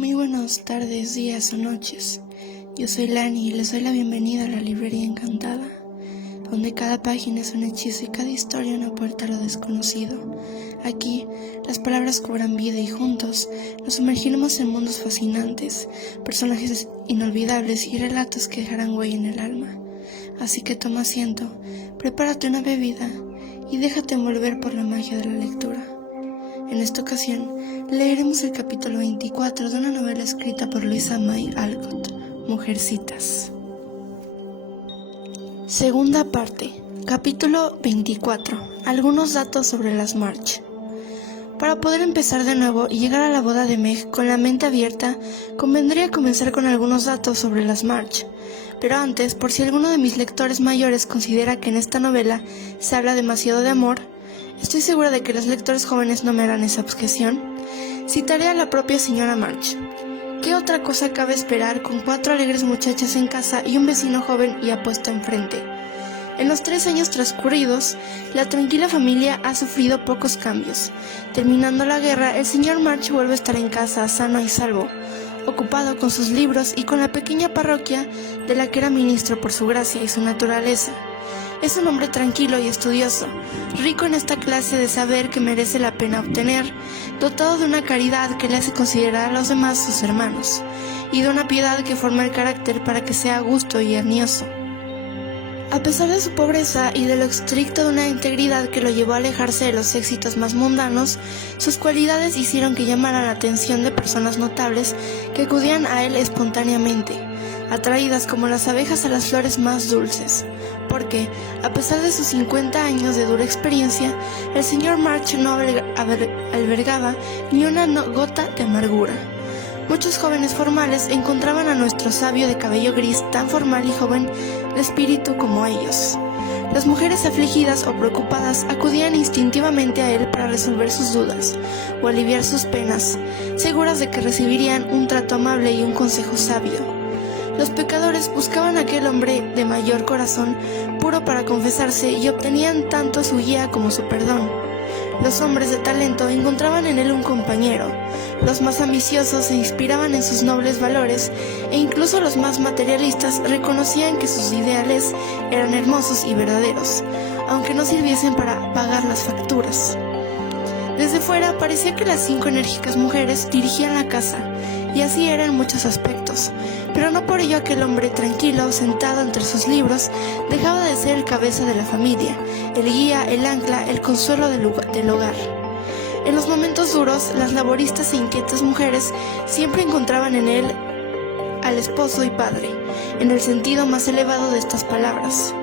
Muy buenas tardes, días o noches. Yo soy Lani y les doy la bienvenida a la librería encantada, donde cada página es un hechizo y cada historia una puerta a lo desconocido. Aquí, las palabras cobran vida y juntos nos sumergiremos en mundos fascinantes, personajes inolvidables y relatos que dejarán huella en el alma. Así que toma asiento, prepárate una bebida y déjate envolver por la magia de la lectura. En esta ocasión, leeremos el capítulo 24 de una novela escrita por Louisa May Alcott, Mujercitas. Segunda parte, capítulo 24. Algunos datos sobre las March. Para poder empezar de nuevo y llegar a la boda de Meg con la mente abierta, convendría comenzar con algunos datos sobre las March. Pero antes, por si alguno de mis lectores mayores considera que en esta novela se habla demasiado de amor, estoy segura de que los lectores jóvenes no me harán esa objeción. Citaré a la propia señora March. ¿Qué otra cosa cabe esperar con 4 alegres muchachas en casa y un vecino joven y apuesto enfrente? En los 3 años transcurridos, la tranquila familia ha sufrido pocos cambios. Terminando la guerra, el señor March vuelve a estar en casa, sano y salvo, ocupado con sus libros y con la pequeña parroquia de la que era ministro por su gracia y su naturaleza. Es un hombre tranquilo y estudioso, rico en esta clase de saber que merece la pena obtener, dotado de una caridad que le hace considerar a los demás sus hermanos, y de una piedad que forma el carácter para que sea gusto y arnioso. A pesar de su pobreza y de lo estricto de una integridad que lo llevó a alejarse de los éxitos más mundanos, sus cualidades hicieron que llamara la atención de personas notables que acudían a él espontáneamente, atraídas como las abejas a las flores más dulces, porque, a pesar de sus 50 años de dura experiencia, el señor March no albergaba ni una gota de amargura. Muchos jóvenes formales encontraban a nuestro sabio de cabello gris tan formal y joven de espíritu como ellos. Las mujeres afligidas o preocupadas acudían instintivamente a él para resolver sus dudas o aliviar sus penas, seguras de que recibirían un trato amable y un consejo sabio. Los pecadores buscaban a aquel hombre de mayor corazón, puro para confesarse, y obtenían tanto su guía como su perdón. Los hombres de talento encontraban en él un compañero. Los más ambiciosos se inspiraban en sus nobles valores, e incluso los más materialistas reconocían que sus ideales eran hermosos y verdaderos, aunque no sirviesen para pagar las facturas. Desde fuera parecía que las 5 enérgicas mujeres dirigían la casa, y así era en muchos aspectos, pero no por ello aquel hombre tranquilo, sentado entre sus libros, dejaba de ser el cabeza de la familia, el guía, el ancla, el consuelo del hogar. En los momentos duros, las laboristas e inquietas mujeres siempre encontraban en él al esposo y padre, en el sentido más elevado de estas palabras.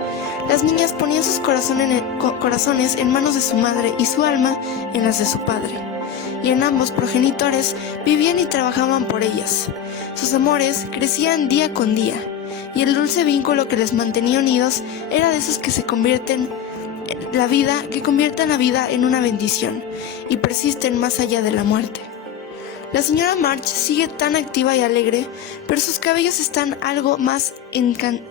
Las niñas ponían sus corazones en manos de su madre y su alma en las de su padre, y en ambos progenitores vivían y trabajaban por ellas. Sus amores crecían día con día, y el dulce vínculo que les mantenía unidos era de esos que convierten la vida en una bendición y persisten más allá de la muerte. La señora March sigue tan activa y alegre, pero sus cabellos están algo más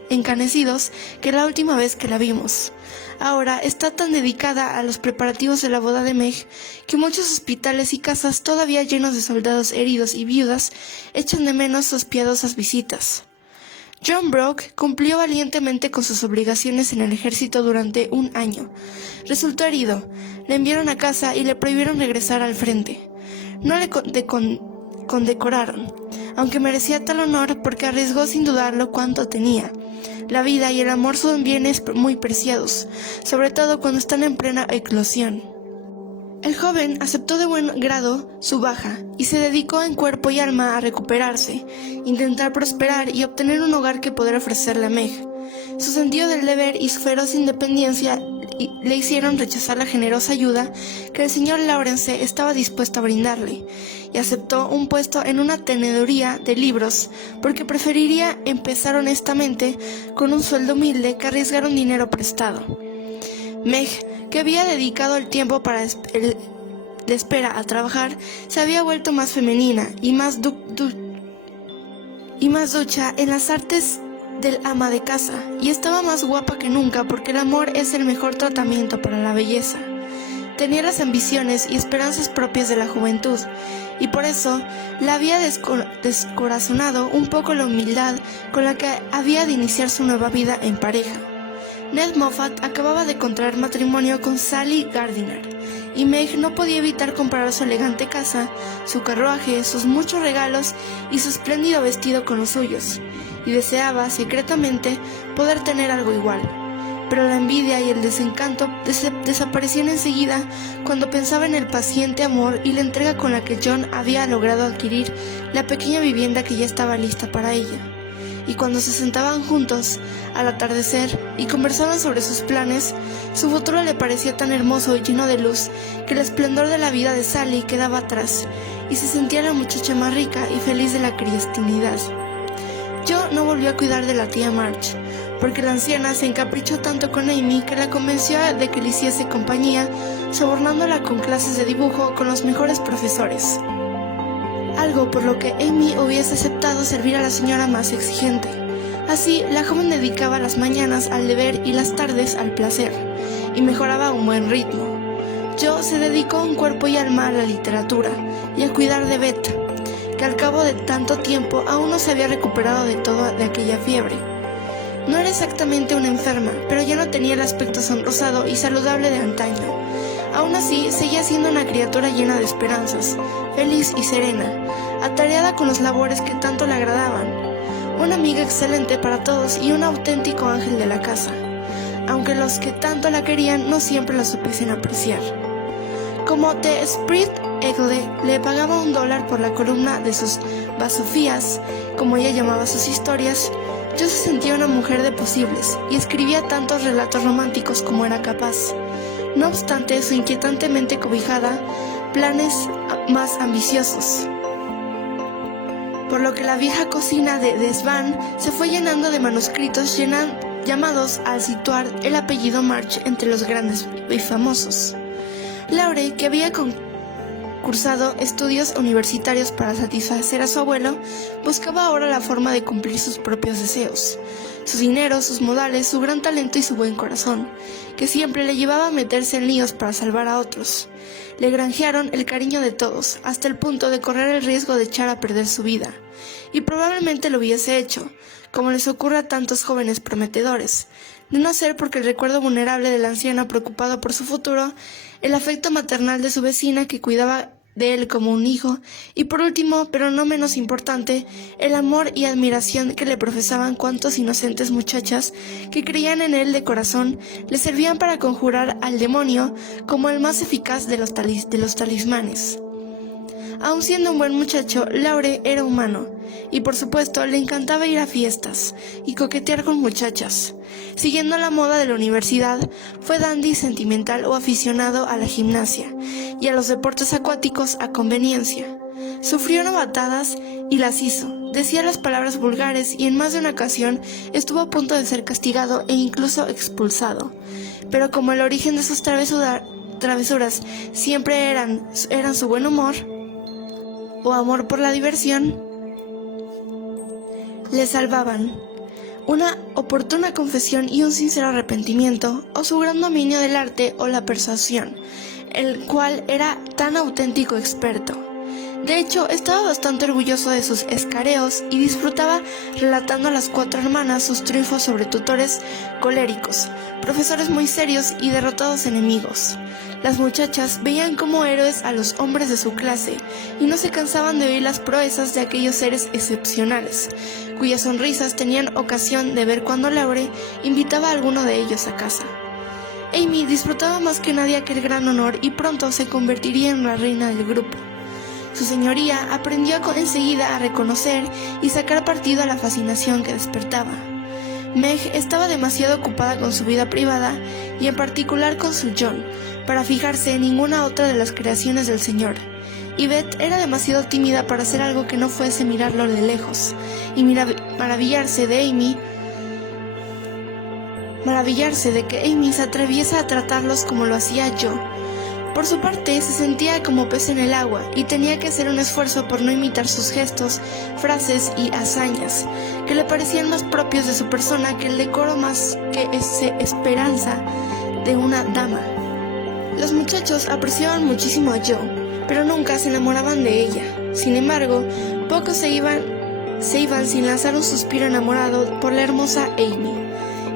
encanecidos que la última vez que la vimos. Ahora está tan dedicada a los preparativos de la boda de Meg que muchos hospitales y casas todavía llenos de soldados heridos y viudas echan de menos sus piadosas visitas. John Brooke cumplió valientemente con sus obligaciones en el ejército durante 1 año. Resultó herido, le enviaron a casa y le prohibieron regresar al frente. No le condecoraron, aunque merecía tal honor porque arriesgó sin dudarlo cuanto tenía. La vida y el amor son bienes muy preciados, sobre todo cuando están en plena eclosión. El joven aceptó de buen grado su baja y se dedicó en cuerpo y alma a recuperarse, intentar prosperar y obtener un hogar que poder ofrecerle a Meg. Su sentido del deber y su feroz independencia le hicieron rechazar la generosa ayuda que el señor Lawrence estaba dispuesto a brindarle, y aceptó un puesto en una teneduría de libros porque preferiría empezar honestamente con un sueldo humilde que arriesgar un dinero prestado. Meg, que había dedicado el tiempo de espera a trabajar, se había vuelto más femenina y más ducha en las artes del ama de casa, y estaba más guapa que nunca porque el amor es el mejor tratamiento para la belleza. tenía las ambiciones y esperanzas propias de la juventud, y por eso la había descorazonado un poco la humildad con la que había de iniciar su nueva vida en pareja. Ned Moffat acababa de contraer matrimonio con Sally Gardiner, y Meg no podía evitar comparar su elegante casa, su carruaje, sus muchos regalos y su espléndido vestido con los suyos, y deseaba secretamente poder tener algo igual. Pero la envidia y el desencanto desaparecían enseguida cuando pensaba en el paciente amor y la entrega con la que John había logrado adquirir la pequeña vivienda que ya estaba lista para ella. Y cuando se sentaban juntos al atardecer y conversaban sobre sus planes, su futuro le parecía tan hermoso y lleno de luz que el esplendor de la vida de Sally quedaba atrás y se sentía la muchacha más rica y feliz de la cristianidad. Jo no volvió a cuidar de la tía March, porque la anciana se encaprichó tanto con Amy que la convenció de que le hiciese compañía, sobornándola con clases de dibujo con los mejores profesores. Algo por lo que Amy hubiese aceptado servir a la señora más exigente. Así, la joven dedicaba las mañanas al deber y las tardes al placer, y mejoraba a un buen ritmo. Jo se dedicó en cuerpo y alma a la literatura y a cuidar de Beth, que al cabo de tanto tiempo aún no se había recuperado de todo de aquella fiebre. No era exactamente una enferma, pero ya no tenía el aspecto sonrosado y saludable de antaño. Aún así, seguía siendo una criatura llena de esperanzas, feliz y serena, atareada con los labores que tanto le agradaban, una amiga excelente para todos y un auténtico ángel de la casa, aunque los que tanto la querían no siempre la supiesen apreciar. Como The Spirit Eagle le pagaba $1 por la columna de sus basofías, como ella llamaba sus historias, Jo se sentía una mujer de posibles y escribía tantos relatos románticos como era capaz. No obstante, su inquietantemente cobijada planes más ambiciosos, por lo que la vieja cocina de Desván se fue llenando de manuscritos llamados a situar el apellido March entre los grandes y famosos. Laure, que había cursado estudios universitarios para satisfacer a su abuelo, buscaba ahora la forma de cumplir sus propios deseos. Su dinero, sus modales, su gran talento y su buen corazón, que siempre le llevaba a meterse en líos para salvar a otros, le granjearon el cariño de todos, hasta el punto de correr el riesgo de echar a perder su vida. Y probablemente lo hubiese hecho, como les ocurre a tantos jóvenes prometedores, de no ser porque el recuerdo vulnerable de la anciana preocupado por su futuro, el afecto maternal de su vecina que cuidaba de él como un hijo, y por último, pero no menos importante, el amor y admiración que le profesaban cuantos inocentes muchachas que creían en él de corazón, le servían para conjurar al demonio como el más eficaz de los talismanes. Aun siendo un buen muchacho, Laure era humano, y por supuesto le encantaba ir a fiestas y coquetear con muchachas. Siguiendo la moda de la universidad, fue dandy sentimental o aficionado a la gimnasia y a los deportes acuáticos a conveniencia. Sufrió novatadas y las hizo, decía las palabras vulgares y en más de una ocasión estuvo a punto de ser castigado e incluso expulsado. Pero como el origen de sus travesuras siempre eran su buen humor o amor por la diversión, le salvaban una oportuna confesión y un sincero arrepentimiento, o su gran dominio del arte o la persuasión, el cual era tan auténtico experto. De hecho, estaba bastante orgulloso de sus escareos y disfrutaba relatando a las 4 hermanas sus triunfos sobre tutores coléricos, profesores muy serios y derrotados enemigos. Las muchachas veían como héroes a los hombres de su clase y no se cansaban de oír las proezas de aquellos seres excepcionales, cuyas sonrisas tenían ocasión de ver cuando Laure invitaba a alguno de ellos a casa. Amy disfrutaba más que nadie aquel gran honor y pronto se convertiría en la reina del grupo. Su señoría aprendió enseguida a reconocer y sacar partido a la fascinación que despertaba. Meg estaba demasiado ocupada con su vida privada y en particular con su John para fijarse en ninguna otra de las creaciones del señor, y Beth era demasiado tímida para hacer algo que no fuese mirarlo de lejos y maravillarse de que Amy se atreviese a tratarlos como lo hacía yo. Por su parte, se sentía como pez en el agua y tenía que hacer un esfuerzo por no imitar sus gestos, frases y hazañas, que le parecían más propios de su persona que el decoro más que esperanza de una dama. Los muchachos apreciaban muchísimo a Jo, pero nunca se enamoraban de ella. Sin embargo, pocos se iban sin lanzar un suspiro enamorado por la hermosa Amy.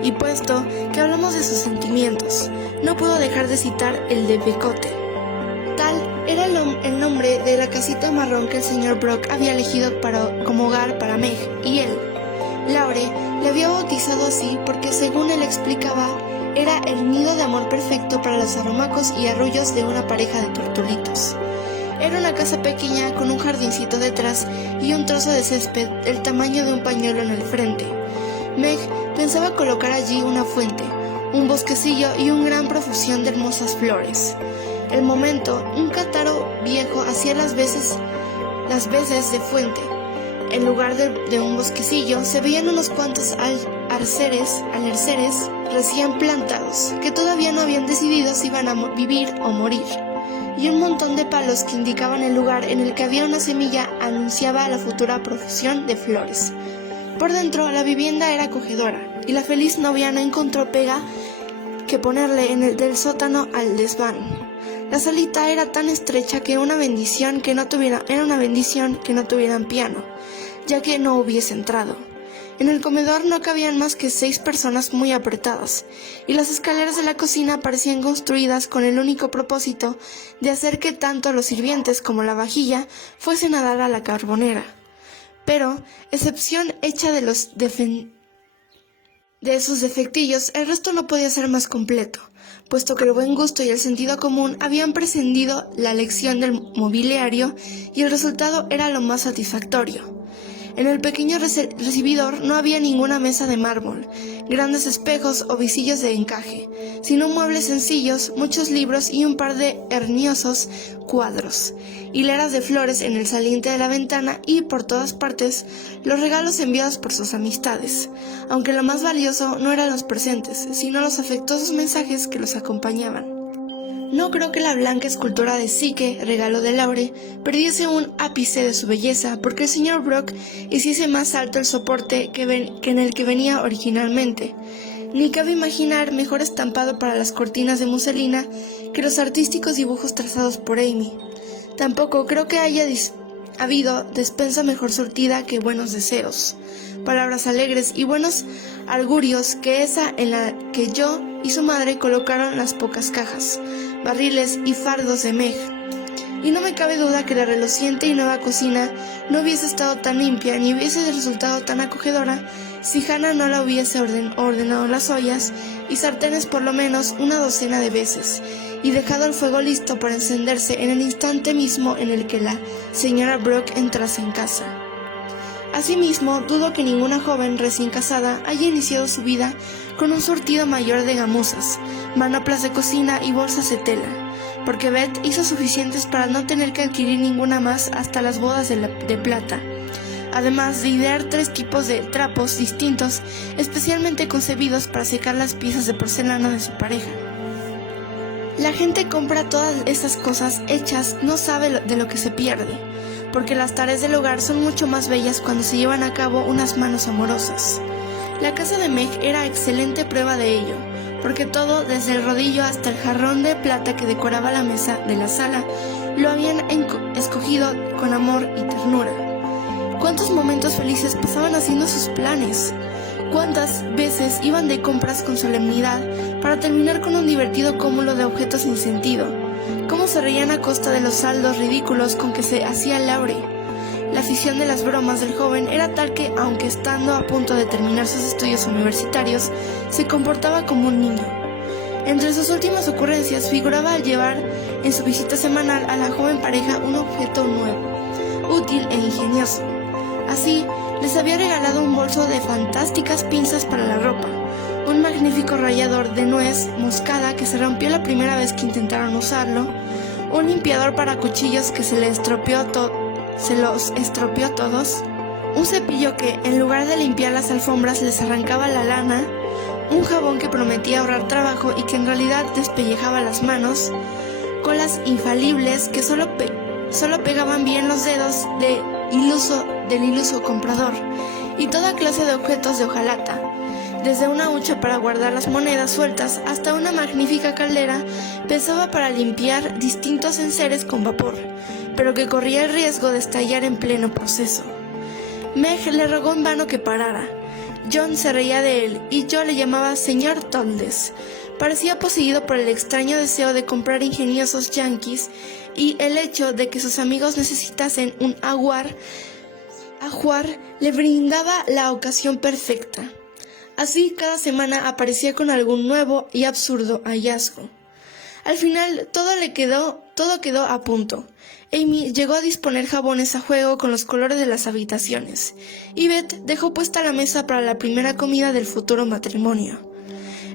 Y puesto que hablamos de sus sentimientos, no puedo dejar de citar el de Becote. Tal era el nombre de la casita marrón que el señor Brock había elegido como hogar para Meg, y él, Laure, le había bautizado así porque, según él explicaba, era el nido de amor perfecto para los aromacos y arrullos de una pareja de tortulitos. Era una casa pequeña con un jardincito detrás y un trozo de césped del tamaño de un pañuelo en el frente. Meg pensaba colocar allí una fuente, un bosquecillo y una gran profusión de hermosas flores. El momento, un cántaro viejo hacía las veces de fuente. En lugar de un bosquecillo, se veían unos cuantos alerceres recién plantados, que todavía no habían decidido si iban a vivir o morir, y un montón de palos que indicaban el lugar en el que había una semilla anunciaba la futura profusión de flores. Por dentro, la vivienda era acogedora, y la feliz novia no encontró pega que ponerle del sótano al desván. La salita era tan estrecha que era una bendición que no tuvieran piano, ya que no hubiese entrado. En el comedor no cabían más que 6 personas muy apretadas, y las escaleras de la cocina parecían construidas con el único propósito de hacer que tanto los sirvientes como la vajilla fuesen a dar a la carbonera. Pero, excepción hecha de sus defectillos, el resto no podía ser más completo, puesto que el buen gusto y el sentido común habían prescindido la elección del mobiliario y el resultado era lo más satisfactorio. En el pequeño recibidor no había ninguna mesa de mármol, grandes espejos o visillos de encaje, sino muebles sencillos, muchos libros y un par de hermosos cuadros, hileras de flores en el saliente de la ventana y, por todas partes, los regalos enviados por sus amistades, aunque lo más valioso no eran los presentes, sino los afectuosos mensajes que los acompañaban. No creo que la blanca escultura de Psique, regalo de Laure, perdiese un ápice de su belleza porque el señor Brock hiciese más alto el soporte que en el que venía originalmente. Ni cabe imaginar mejor estampado para las cortinas de muselina que los artísticos dibujos trazados por Amy. Tampoco creo que haya habido despensa mejor surtida que buenos deseos, palabras alegres y buenos augurios que esa en la que yo y su madre colocaron las pocas cajas, barriles y fardos de Meg. Y no me cabe duda que la reluciente y nueva cocina no hubiese estado tan limpia ni hubiese resultado tan acogedora si Hannah no la hubiese ordenado las ollas y sartenes por lo menos una docena de veces y dejado el fuego listo para encenderse en el instante mismo en el que la señora Brock entrase en casa. Asimismo, dudo que ninguna joven recién casada haya iniciado su vida con un surtido mayor de gamuzas, manoplas de cocina y bolsas de tela, porque Beth hizo suficientes para no tener que adquirir ninguna más hasta las bodas de plata, además de idear 3 tipos de trapos distintos, especialmente concebidos para secar las piezas de porcelana de su pareja. La gente compra todas esas cosas hechas, no sabe de lo que se pierde, porque las tareas del hogar son mucho más bellas cuando se llevan a cabo unas manos amorosas. La casa de Meg era excelente prueba de ello, porque todo, desde el rodillo hasta el jarrón de plata que decoraba la mesa de la sala, lo habían escogido con amor y ternura. ¿Cuántos momentos felices pasaban haciendo sus planes? ¿Cuántas veces iban de compras con solemnidad para terminar con un divertido cúmulo de objetos sin sentido? ¿Cómo se reían a costa de los saldos ridículos con que se hacía Laure? La afición de las bromas del joven era tal que, aunque estando a punto de terminar sus estudios universitarios, se comportaba como un niño. Entre sus últimas ocurrencias figuraba al llevar en su visita semanal a la joven pareja un objeto nuevo, útil e ingenioso. Así, les había regalado un bolso de fantásticas pinzas para la ropa, un magnífico rallador de nuez moscada que se rompió la primera vez que intentaron usarlo, un limpiador para cuchillos que se los estropeó a todos, un cepillo que, en lugar de limpiar las alfombras, les arrancaba la lana, un jabón que prometía ahorrar trabajo y que en realidad despellejaba las manos, colas infalibles que solo pegaban bien los dedos del iluso comprador, y toda clase de objetos de hojalata, Desde una hucha para guardar las monedas sueltas hasta una magnífica caldera pensaba para limpiar distintos enseres con vapor, pero que corría el riesgo de estallar en pleno proceso. Meg le rogó en vano que parara. John se reía de él y yo le llamaba señor Tondes. Parecía poseído por el extraño deseo de comprar ingeniosos yanquis y el hecho de que sus amigos necesitasen un ajuar le brindaba la ocasión perfecta. Así cada semana aparecía con algún nuevo y absurdo hallazgo. Al final todo quedó a punto. Amy llegó a disponer jabones a juego con los colores de las habitaciones, y Beth dejó puesta la mesa para la primera comida del futuro matrimonio.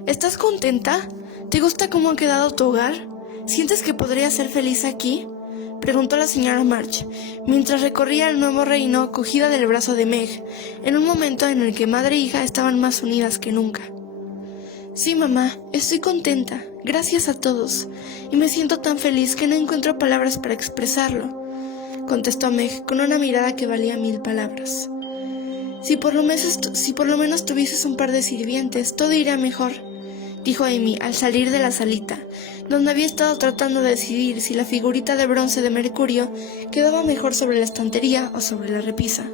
¿Estás contenta? ¿Te gusta cómo ha quedado tu hogar? ¿Sientes que podrías ser feliz aquí?, preguntó la señora March, mientras recorría el nuevo reino cogida del brazo de Meg, en un momento en el que madre e hija estaban más unidas que nunca. Sí, mamá, estoy contenta, gracias a todos, y me siento tan feliz que no encuentro palabras para expresarlo, contestó Meg con una mirada que valía 1000 palabras. Si por lo menos tuvieses un par de sirvientes, todo iría mejor, dijo Amy al salir de la salita, donde había estado tratando de decidir si la figurita de bronce de Mercurio quedaba mejor sobre la estantería o sobre la repisa.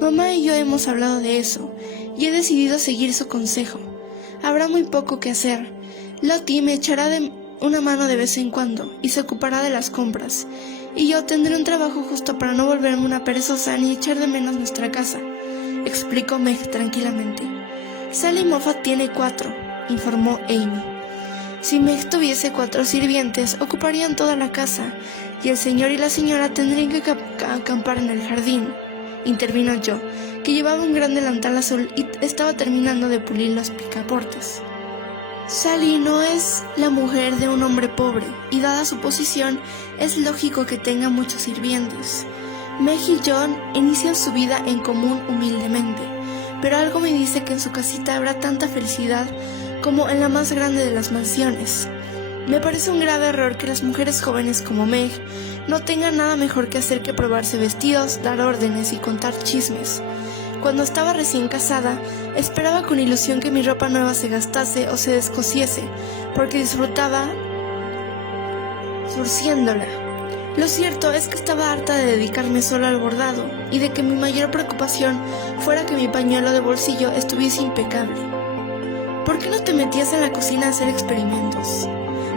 Mamá y yo hemos hablado de eso, y he decidido seguir su consejo. Habrá muy poco que hacer. Lottie me echará una mano de vez en cuando y se ocupará de las compras, y yo tendré un trabajo justo para no volverme una perezosa ni echar de menos nuestra casa, explicó Meg tranquilamente. Sally Moffat tiene 4, informó Amy. Si Meg tuviese 4 sirvientes, ocuparían toda la casa, y el señor y la señora tendrían que acampar en el jardín, intervino yo, que llevaba un gran delantal azul y estaba terminando de pulir los picaportes. Sally no es la mujer de un hombre pobre, y dada su posición, es lógico que tenga muchos sirvientes. Meg y John inician su vida en común humildemente, pero algo me dice que en su casita habrá tanta felicidad como en la más grande de las mansiones. Me parece un grave error que las mujeres jóvenes como Meg no tengan nada mejor que hacer que probarse vestidos, dar órdenes y contar chismes. Cuando estaba recién casada, esperaba con ilusión que mi ropa nueva se gastase o se descosiese, porque disfrutaba surciéndola. Lo cierto es que estaba harta de dedicarme solo al bordado y de que mi mayor preocupación fuera que mi pañuelo de bolsillo estuviese impecable. ¿Por qué no te metías en la cocina a hacer experimentos?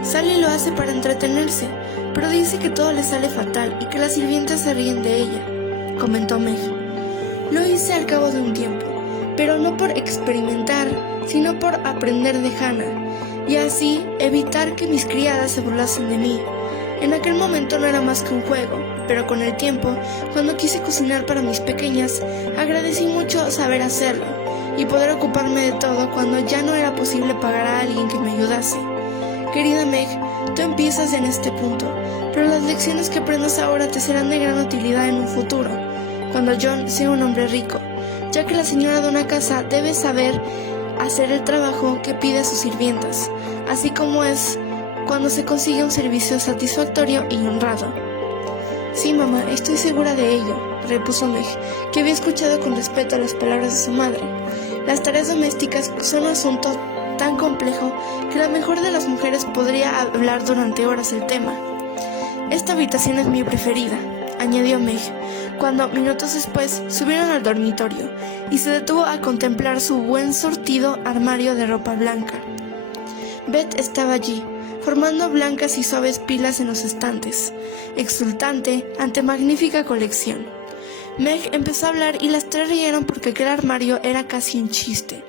Sally lo hace para entretenerse, pero dice que todo le sale fatal y que las sirvientas se ríen de ella, comentó Meg. Lo hice al cabo de un tiempo, pero no por experimentar, sino por aprender de Hannah, y así evitar que mis criadas se burlasen de mí. En aquel momento no era más que un juego, pero con el tiempo, cuando quise cocinar para mis pequeñas, agradecí mucho saber hacerlo y poder ocuparme de todo cuando ya no era posible pagar a alguien que me ayudase. Querida Meg, tú empiezas en este punto, pero las lecciones que aprendas ahora te serán de gran utilidad en un futuro, cuando John sea un hombre rico, ya que la señora de una casa debe saber hacer el trabajo que pide a sus sirvientas, así como es cuando se consigue un servicio satisfactorio y honrado. Sí, mamá, estoy segura de ello, repuso Meg, que había escuchado con respeto las palabras de su madre. Las tareas domésticas son un asunto tan complejo que la mejor de las mujeres podría hablar durante horas del tema. Esta habitación es mi preferida, añadió Meg, cuando minutos después subieron al dormitorio y se detuvo a contemplar su buen surtido armario de ropa blanca. Beth estaba allí, formando blancas y suaves pilas en los estantes, exultante ante magnífica colección. Meg empezó a hablar y las tres rieron porque aquel armario era casi un chiste.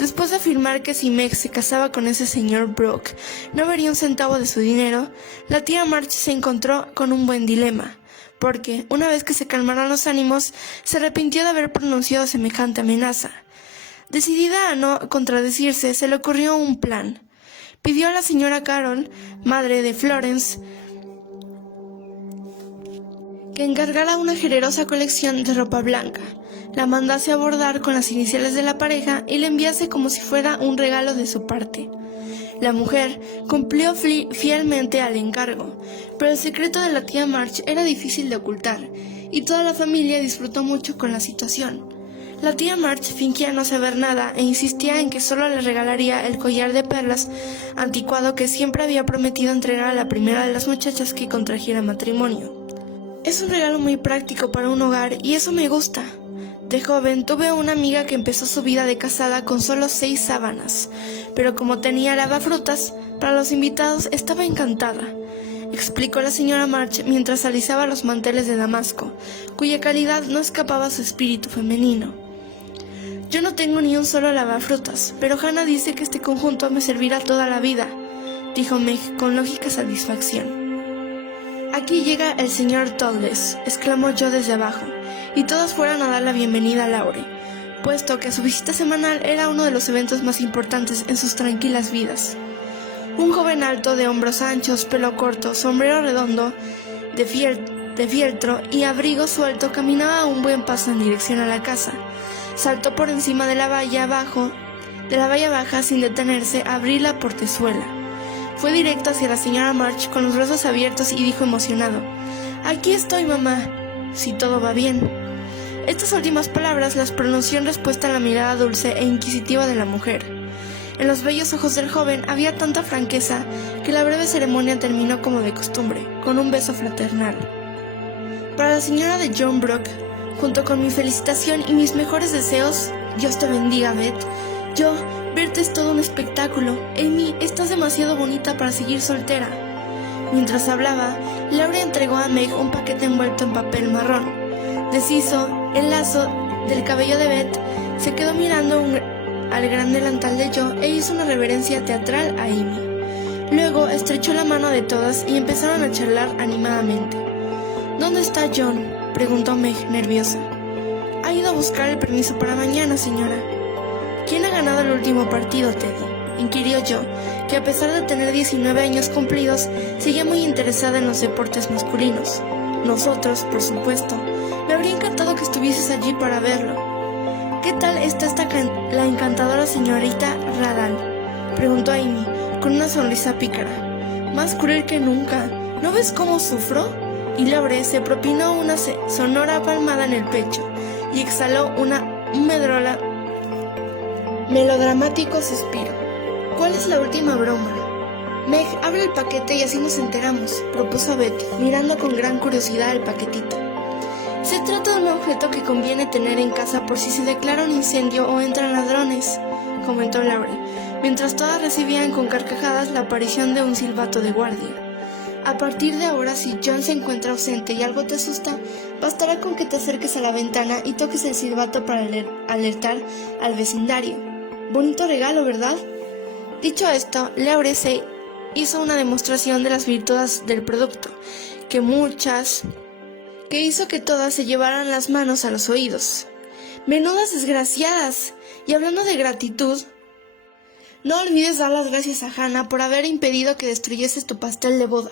Después de afirmar que si Meg se casaba con ese señor Brooke no vería un centavo de su dinero, la tía March se encontró con un buen dilema, porque, una vez que se calmaron los ánimos, se arrepintió de haber pronunciado semejante amenaza. Decidida a no contradecirse, se le ocurrió un plan. Pidió a la señora Carol, madre de Florence, que encargara una generosa colección de ropa blanca, la mandase a bordar con las iniciales de la pareja y le enviase como si fuera un regalo de su parte. La mujer cumplió fielmente al encargo, pero el secreto de la tía March era difícil de ocultar, y toda la familia disfrutó mucho con la situación. La tía March fingía no saber nada e insistía en que solo le regalaría el collar de perlas anticuado que siempre había prometido entregar a la primera de las muchachas que contrajera matrimonio. Es un regalo muy práctico para un hogar y eso me gusta. De joven tuve una amiga que empezó su vida de casada con solo 6 sábanas, pero como tenía lavafrutas, para los invitados estaba encantada, explicó la señora March mientras alisaba los manteles de damasco, cuya calidad no escapaba a su espíritu femenino. Yo no tengo ni un solo lavafrutas, pero Hannah dice que este conjunto me servirá toda la vida, dijo Meg con lógica satisfacción. Aquí llega el señor Tolles, exclamó yo desde abajo, y todos fueron a dar la bienvenida a Laure, puesto que su visita semanal era uno de los eventos más importantes en sus tranquilas vidas. Un joven alto, de hombros anchos, pelo corto, sombrero redondo, de fieltro y abrigo suelto, caminaba a un buen paso en dirección a la casa. Saltó por encima de la valla baja sin detenerse a abrir la portezuela. Fue directo hacia la señora March con los brazos abiertos y dijo emocionado: «Aquí estoy, mamá, si todo va bien». Estas últimas palabras las pronunció en respuesta a la mirada dulce e inquisitiva de la mujer. En los bellos ojos del joven había tanta franqueza que la breve ceremonia terminó como de costumbre, con un beso fraternal. Para la señora de John Brooke, junto con mi felicitación y mis mejores deseos, Dios te bendiga, Beth. Verte es todo un espectáculo. Amy, estás demasiado bonita para seguir soltera. Mientras hablaba, Laura entregó a Meg un paquete envuelto en papel marrón. Deshizo el lazo del cabello de Beth, se quedó mirando al gran delantal de Joe e hizo una reverencia teatral a Amy. Luego estrechó la mano de todas y empezaron a charlar animadamente. «¿Dónde está John?», preguntó Meg, nerviosa. «Ha ido a buscar el permiso para mañana, señora». «¿Quién ha ganado el último partido, Teddy?», inquirió yo, que a pesar de tener 19 años cumplidos, seguía muy interesada en los deportes masculinos. «Nosotros, por supuesto. Me habría encantado que estuvieses allí para verlo». «¿Qué tal está la encantadora señorita Radal?», preguntó Amy, con una sonrisa pícara. «Más cruel que nunca. ¿No ves cómo sufro?». Y Laure se propinó una sonora palmada en el pecho y exhaló un melodramático suspiro. «¿Cuál es la última broma?». «Meg, abre el paquete y así nos enteramos», propuso Betty, mirando con gran curiosidad el paquetito. «Se trata de un objeto que conviene tener en casa por si se declara un incendio o entran ladrones», comentó Laure, mientras todas recibían con carcajadas la aparición de un silbato de guardia. «A partir de ahora, si John se encuentra ausente y algo te asusta, bastará con que te acerques a la ventana y toques el silbato para alertar al vecindario. Bonito regalo, ¿verdad?». Dicho esto, Laure se hizo una demostración de las virtudes del producto, que hizo que todas se llevaran las manos a los oídos. «¡Menudas desgraciadas! Y hablando de gratitud, no olvides dar las gracias a Hannah por haber impedido que destruyeses tu pastel de boda.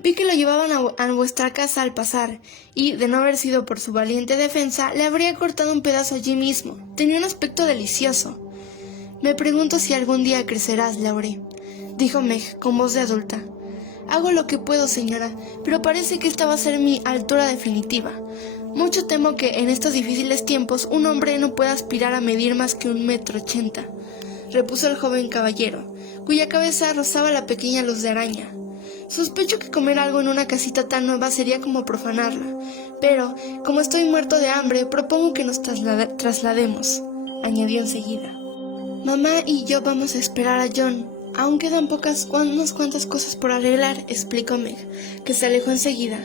Vi que lo llevaban a vuestra casa al pasar, y, de no haber sido por su valiente defensa, le habría cortado un pedazo allí mismo. Tenía un aspecto delicioso». «Me pregunto si algún día crecerás, Laure», dijo Meg con voz de adulta. «Hago lo que puedo, señora, pero parece que esta va a ser mi altura definitiva. Mucho temo que en estos difíciles tiempos un hombre no pueda aspirar a medir más que 1,80 m», repuso el joven caballero, cuya cabeza rozaba la pequeña luz de araña. «Sospecho que comer algo en una casita tan nueva sería como profanarla, pero, como estoy muerto de hambre, propongo que nos traslademos», añadió enseguida. «Mamá y yo vamos a esperar a John. Aún quedan unas cuantas cosas por arreglar», explicó Meg, que se alejó enseguida.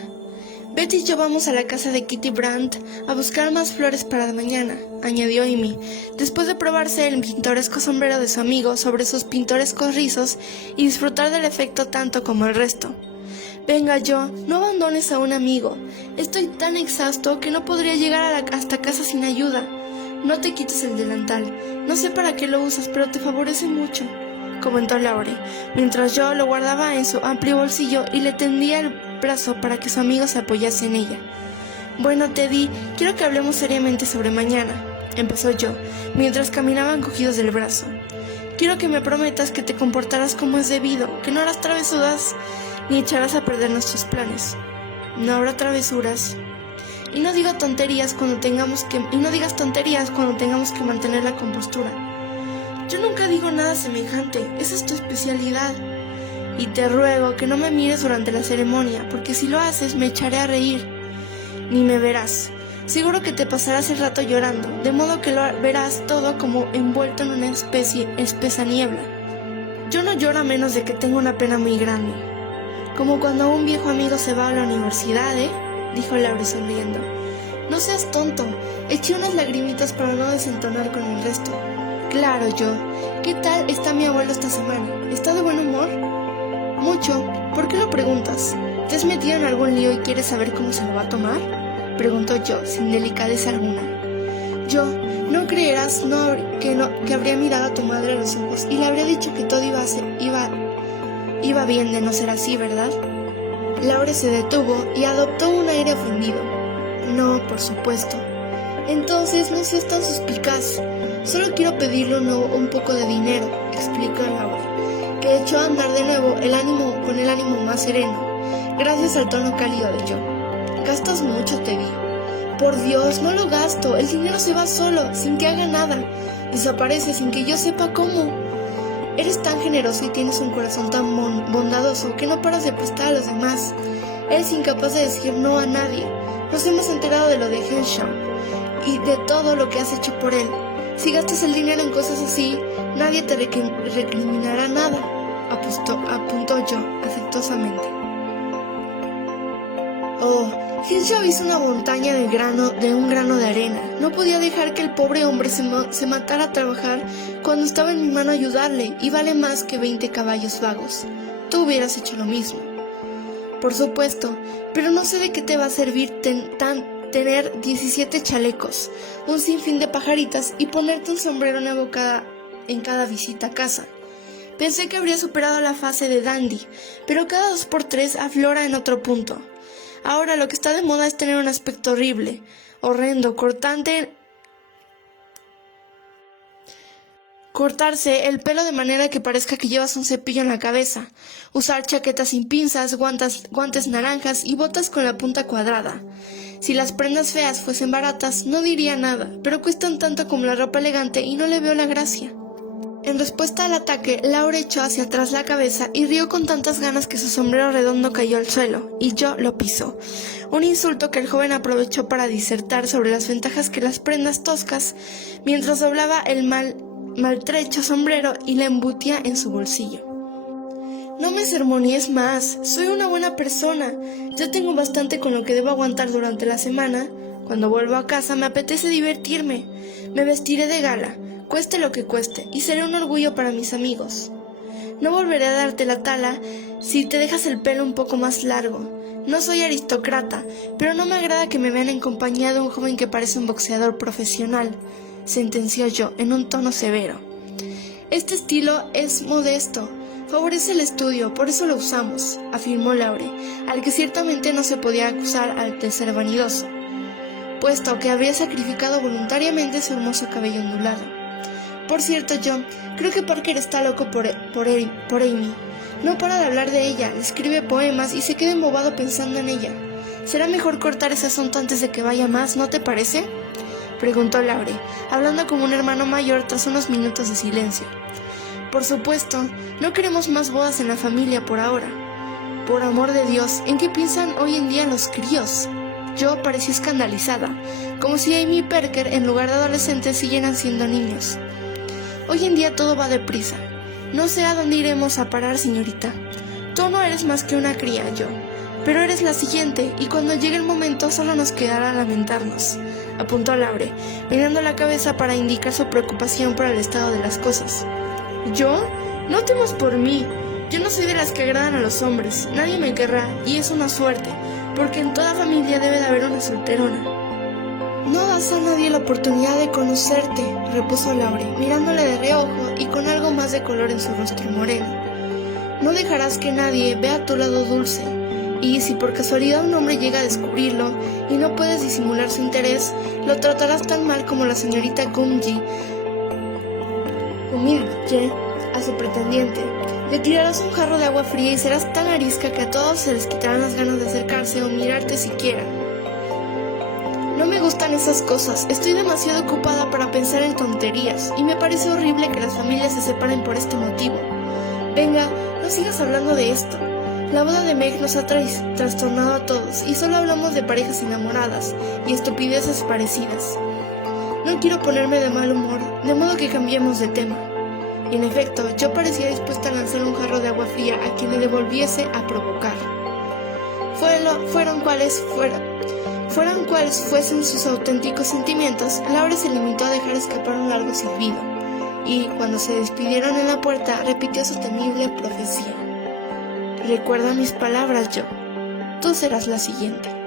«Betty y yo vamos a la casa de Kitty Brandt a buscar más flores para mañana», añadió Amy, después de probarse el pintoresco sombrero de su amigo sobre sus pintorescos rizos y disfrutar del efecto tanto como el resto. «Venga, Joe, no abandones a un amigo. Estoy tan exhausto que no podría llegar hasta casa sin ayuda. No te quites el delantal. No sé para qué lo usas, pero te favorece mucho», comentó Laure, mientras yo lo guardaba en su amplio bolsillo y le tendía el brazo para que su amigo se apoyase en ella. «Bueno, Teddy, quiero que hablemos seriamente sobre mañana», empezó yo, mientras caminaban cogidos del brazo. «Quiero que me prometas que te comportarás como es debido, que no harás travesuras ni echarás a perder nuestros planes». «No habrá travesuras». Y no digas tonterías cuando tengamos que mantener la compostura. Yo nunca digo nada semejante, esa es tu especialidad. Y te ruego que no me mires durante la ceremonia, porque si lo haces me echaré a reír. Ni me verás. Seguro que te pasarás el rato llorando, de modo que lo verás todo como envuelto en una espesa niebla. Yo no lloro a menos de que tenga una pena muy grande. Como cuando un viejo amigo se va a la universidad, dijo Laure sonriendo. No seas tonto, eché unas lagrimitas para no desentonar con el resto. Claro, yo. ¿Qué tal está mi abuelo esta semana? ¿Está de buen humor? Mucho. ¿Por qué lo preguntas? ¿Te has metido en algún lío y quieres saber cómo se lo va a tomar? Preguntó yo, sin delicadeza alguna. Yo, no creerás que habría mirado a tu madre a los ojos y le habría dicho que todo iba bien de no ser así, ¿verdad? Laure se detuvo y adoptó un aire ofendido. No, por supuesto. Entonces no seas tan suspicaz. Solo quiero pedirle un poco de dinero, explicó Laure, que echó a andar de nuevo con el ánimo más sereno, gracias al tono cálido de yo. Gastas mucho, te vi. Por Dios, no lo gasto. El dinero se va solo, sin que haga nada. Desaparece sin que yo sepa cómo. Eres tan generoso y tienes un corazón tan bondadoso que no paras de prestar a los demás. Eres incapaz de decir no a nadie. Nos hemos enterado de lo de Henshaw y de todo lo que has hecho por él. Si gastas el dinero en cosas así, nadie te recriminará nada, apuntó yo afectuosamente. Oh, Henshaw hizo una montaña de un grano de arena. No podía dejar que el pobre hombre se matara a trabajar cuando estaba en mi mano ayudarle, y vale más que 20 caballos vagos. Tú hubieras hecho lo mismo. Por supuesto, pero no sé de qué te va a servir tener 17 chalecos, un sinfín de pajaritas y ponerte un sombrero nuevo en cada visita a casa. Pensé que habría superado la fase de dandy, pero cada 2 por 3 aflora en otro punto. Ahora lo que está de moda es tener un aspecto horrible, horrendo, cortarse el pelo de manera que parezca que llevas un cepillo en la cabeza, usar chaquetas sin pinzas, guantes naranjas y botas con la punta cuadrada. Si las prendas feas fuesen baratas, no diría nada, pero cuestan tanto como la ropa elegante y no le veo la gracia. En respuesta al ataque, Laura echó hacia atrás la cabeza y rió con tantas ganas que su sombrero redondo cayó al suelo, y yo lo pisó. Un insulto que el joven aprovechó para disertar sobre las ventajas que las prendas toscas, mientras doblaba el maltrecho sombrero y la embutía en su bolsillo. No me sermoníes más, soy una buena persona. Ya tengo bastante con lo que debo aguantar durante la semana. Cuando vuelvo a casa me apetece divertirme. Me vestiré de gala, cueste lo que cueste, y seré un orgullo para mis amigos. No volveré a darte la tala si te dejas el pelo un poco más largo. No soy aristócrata, pero no me agrada que me vean en compañía de un joven que parece un boxeador profesional, sentenció yo en un tono severo. Este estilo es modesto, favorece el estudio, por eso lo usamos, afirmó Laure, al que ciertamente no se podía acusar de ser vanidoso, puesto que habría sacrificado voluntariamente su hermoso cabello ondulado. Por cierto, John, creo que Parker está loco por Amy. No para de hablar de ella, le escribe poemas y se queda embobado pensando en ella. Será mejor cortar ese asunto antes de que vaya más, ¿no te parece?, preguntó Laure, hablando como un hermano mayor tras unos minutos de silencio. Por supuesto, no queremos más bodas en la familia por ahora. Por amor de Dios, ¿en qué piensan hoy en día los críos? Yo parecía escandalizada, como si Amy y Parker en lugar de adolescentes siguieran siendo niños. Hoy en día todo va deprisa. No sé a dónde iremos a parar, señorita. Tú no eres más que una cría, yo. Pero eres la siguiente, y cuando llegue el momento solo nos quedará lamentarnos, apuntó Laure, mirando la cabeza para indicar su preocupación por el estado de las cosas. ¿Yo? No temas por mí. Yo no soy de las que agradan a los hombres. Nadie me querrá, y es una suerte, porque en toda familia debe de haber una solterona. No das a nadie la oportunidad de conocerte, repuso Laure, mirándole de reojo y con algo más de color en su rostro moreno. No dejarás que nadie vea tu lado dulce, y si por casualidad un hombre llega a descubrirlo y no puedes disimular su interés, lo tratarás tan mal como la señorita Gummidge a su pretendiente. Le tirarás un jarro de agua fría y serás tan arisca que a todos se les quitarán las ganas de acercarse o mirarte siquiera. me gustan esas cosas, estoy demasiado ocupada para pensar en tonterías y me parece horrible que las familias se separen por este motivo. Venga, no sigas hablando de esto. La boda de Meg nos ha trastornado a todos y solo hablamos de parejas enamoradas y estupideces parecidas. No quiero ponerme de mal humor, de modo que cambiemos de tema. Y en efecto, yo parecía dispuesta a lanzar un jarro de agua fría a quien le devolviese a provocar. Fueran cuales fuesen sus auténticos sentimientos, Laura se limitó a dejar escapar un largo silbido, y cuando se despidieron en la puerta, repitió su temible profecía. Recuerda mis palabras, Jo. Tú serás la siguiente.